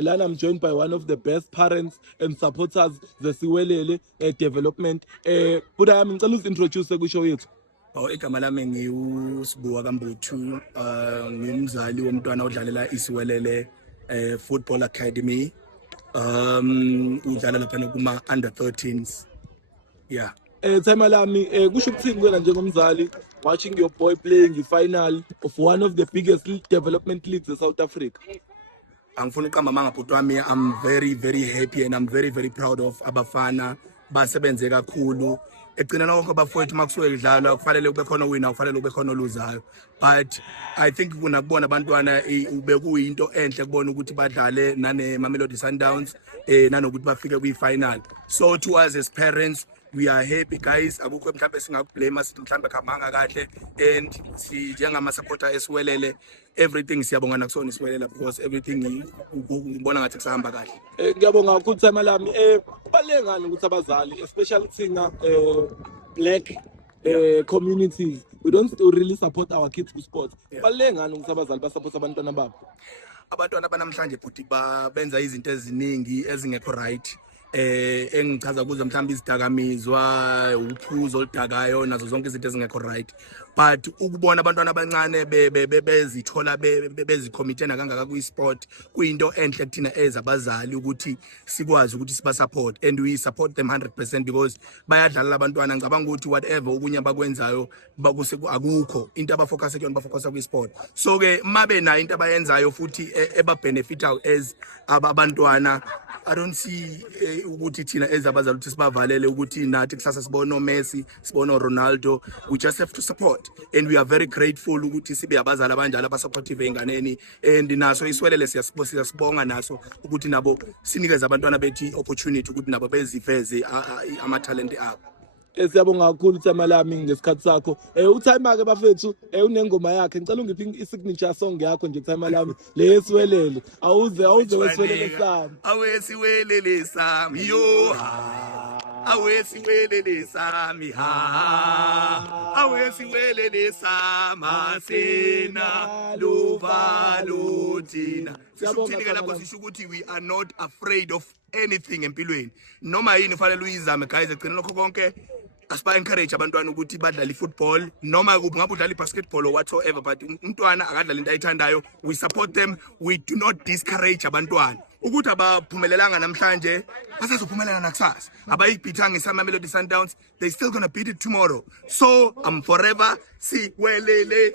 Lana, I'm joined by one of the best parents and supporters, the Siwelele development. Buda yami ngicela uzintroduce kushow yethu. Igama lami ngiuSibuka Kambuthu, ngumzali womntwana odlalela iSiwelele Football Academy. Udlala lapha kuma under 13s. Yeah. Time lami kusho ukuthini kuwena njengomzali watching your boy playing the final of one of the biggest development leagues in South Africa? Angifuna uqamba manga bhuti wami, I'm very happy and I'm very proud of abafana basebenze kakhulu. Egcina nonke abafowethu makusuke kudlalwa kufanele kube khona wina, kufanele kube khona oluzayo. But I think kunakubona abantwana bekuyinto enhle kubona ukuthi badlale nane Mamelodi Sundowns nanokuthi bafike kwi-final. So to us as parents, we are happy guys. Akukho mhlambe singakublame sithi mhlambe khamanga kahle, and si njengama supporter esiwelele everything siyabonga nakusona isiwelela because everything ngibona ngathi kusahamba kahle. Ngiyabonga kakhulu time lami. Kubaluleke ngani ukuthi abazali especially thina black communities we don't really support our kids ku sports. Kubaluleke ngani ukuthi abazali basupport abantwana babo? Abantwana banamhlanje futhi benza izinto eziningi ezingekho right. Engichaza kuzo mhlawumbe izidakamizwa, uphuzo oludakayo nazo zonke izinto ezingekho right. But ukubona abantwana abancane bezithola bezicommittena kangaka kwi-sport kuyinto enhle kuthina ezabazali ukuthi sikwazi ukuthi siba support, and we support them 100% because bayadlala abantwana. Ngicabanga ukuthi whatever okunye abakwenzayo akukho into abafocus kuyona, bafocusa kwi-sport. So ke mabe na into abayenzayo futhi eba-benefita as abantwana, I don't see ukuthi thina ezabazali ukuthi sibavalele ukuthi nathi kusasa sibona uMessi, sibona uRonaldo. We just have to support, and we are very grateful ukuthi sibe abazali abanjalo abasupportive einganeni, and naso isiwelele siyasibonga naso ukuthi nabo sinikeze abantwana bethi opportunity ukuthi nabo beziveze ama talent abo. Siyabonga kakhulu time lami ngesikhathi sakho. UTime ke bafethu unengoma yakhe. Ngicela ungiphi i-signature song yakho nje time lami le esiwelele. Awuze wesiwelele sami. Awesiwelele sami yo ha. Awesiwelele sami ha. Awesiwelele sama sena luvalo thina. Sikuthini lapho sisho ukuthi we are not afraid of anything empilweni. Noma yini fanele uyizame guys, egcina lokho konke asiba encourage abantwana ukuthi badlale football noma kuphi, ngabe udlala basketball or whatsoever, but umntwana akadlala into ayithandayo. We support them, we do not discourage abantwana ukuthi abaphumelelanga namhlanje basazophumelela nakusasa. Abayibhithanga iSamelodi Sundowns, they still gonna beat it tomorrow. So I'm forever Siwelele.